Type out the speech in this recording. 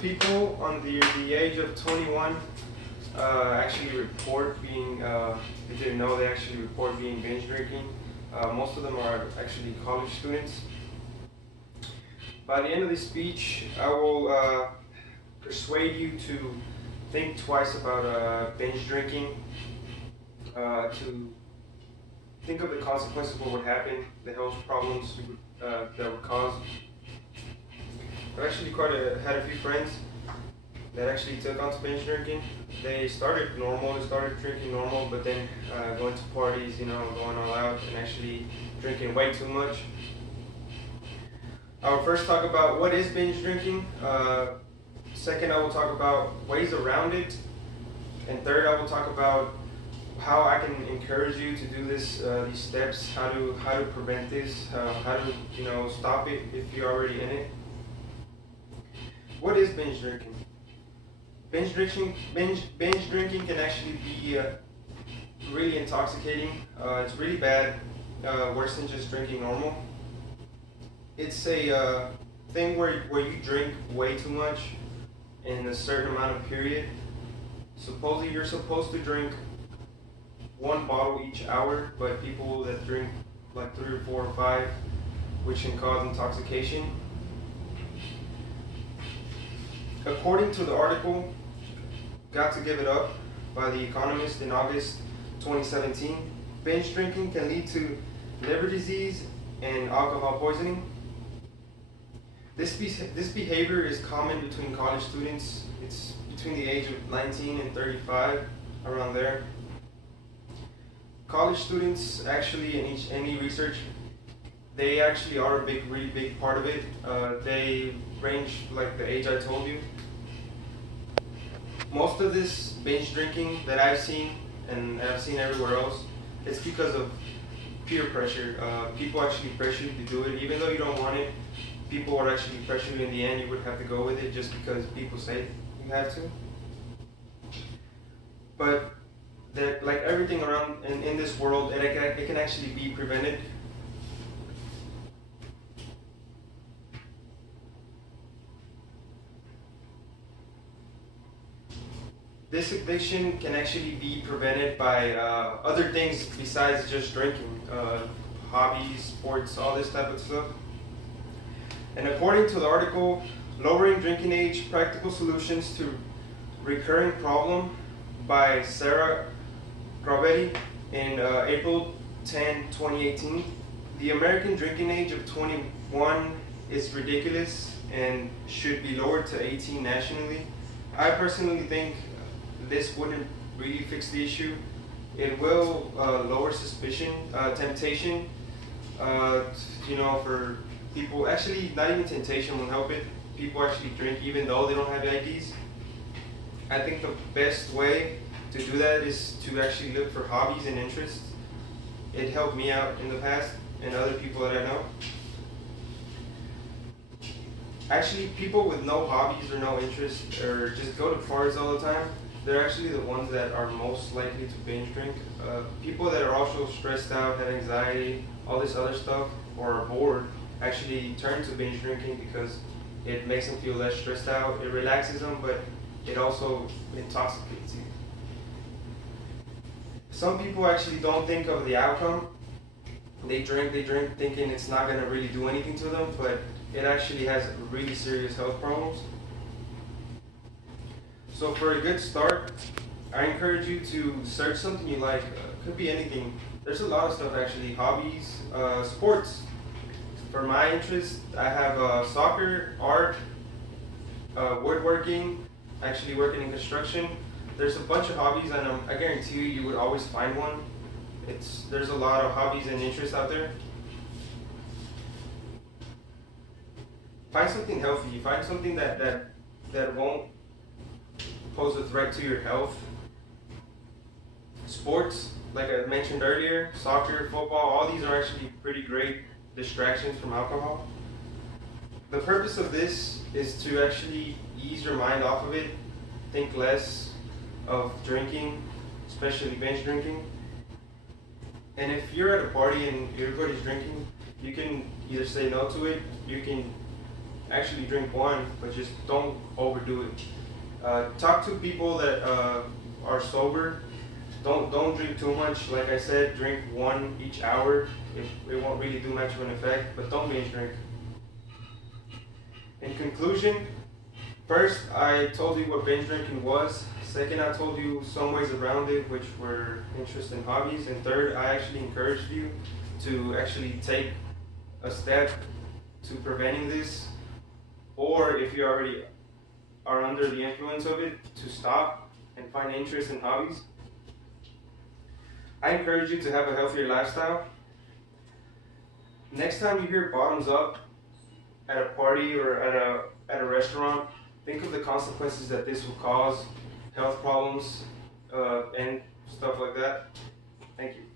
most people on the age of 21 actually report being, if you didn't know, they actually report being binge drinking. Most of them are actually college students. By the end of this speech, I will persuade you to think twice about binge drinking, to think of the consequences of what would happen, the health problems that would cause. I've actually had a few friends that actually took on to binge drinking. They started normal, they started drinking normal, but then going to parties, going all out and actually drinking way too much. I will first talk about what is binge drinking. Second, I will talk about ways around it. And third, I will talk about how I can encourage you to do this, these steps, how to prevent this, how to stop it if you're already in it. What is binge drinking? Binge drinking can actually be really intoxicating. It's really bad, worse than just drinking normal. It's a thing where you drink way too much in a certain amount of period. Supposedly you're supposed to drink 1 bottle each hour, but people that drink like 3 or 4 or 5, which can cause intoxication. According to the article, Got to Give It Up by The Economist in August 2017, binge drinking can lead to liver disease and alcohol poisoning. This behavior is common between college students. It's between the age of 19 and 35, around there. College students actually, in any research, they actually are a really big part of it. They range like the age I told you. Most of this binge drinking that I've seen, and I've seen everywhere else, it's because of peer pressure. People actually pressure you to do it, even though you don't want it. People would actually pressure you in the end. You would have to go with it just because people say you have to. But like everything around in this world, it can actually be prevented. This addiction can actually be prevented by other things besides just drinking, hobbies, sports, all this type of stuff. And according to the article, Lowering Drinking Age, Practical Solutions to Recurring Problem by Sarah Gravetti in April 10, 2018, the American drinking age of 21 is ridiculous and should be lowered to 18 nationally. I personally think this wouldn't really fix the issue. It will lower suspicion, temptation, for people. Actually, not even temptation will help it. People actually drink even though they don't have IDs. I think the best way to do that is to actually look for hobbies and interests. It helped me out in the past and other people that I know. Actually, people with no hobbies or no interests or just go to parties all the time, they're actually the ones that are most likely to binge drink. People that are also stressed out, have anxiety, all this other stuff, or are bored, actually turn to binge drinking because it makes them feel less stressed out. It relaxes them, but it also intoxicates you. Some people actually don't think of the outcome. They drink thinking it's not going to really do anything to them, but it actually has really serious health problems. So for a good start, I encourage you to search something you like. Could be anything. There's a lot of stuff actually. Hobbies, sports. For my interest, I have soccer, art, woodworking, actually working in construction. There's a bunch of hobbies, and I guarantee you would always find one. There's a lot of hobbies and interests out there. Find something healthy. Find something that won't pose a threat to your health. Sports, like I mentioned earlier, soccer, football, all these are actually pretty great distractions from alcohol. The purpose of this is to actually ease your mind off of it, think less of drinking, especially binge drinking. And if you're at a party and everybody's drinking, you can either say no to it, you can actually drink one, but just don't overdo it. Talk to people that are sober. Don't drink too much. Like I said, drink one each hour. It won't really do much of an effect, but don't binge drink. In conclusion, first I told you what binge drinking was. Second, I told you some ways around it, which were interests and hobbies. And third, I actually encouraged you to actually take a step to preventing this, or if you already are under the influence of it, to stop and find interest in hobbies. I encourage you to have a healthier lifestyle. Next time you hear bottoms up at a party or at a restaurant, think of the consequences that this will cause, health problems, and stuff like that. Thank you.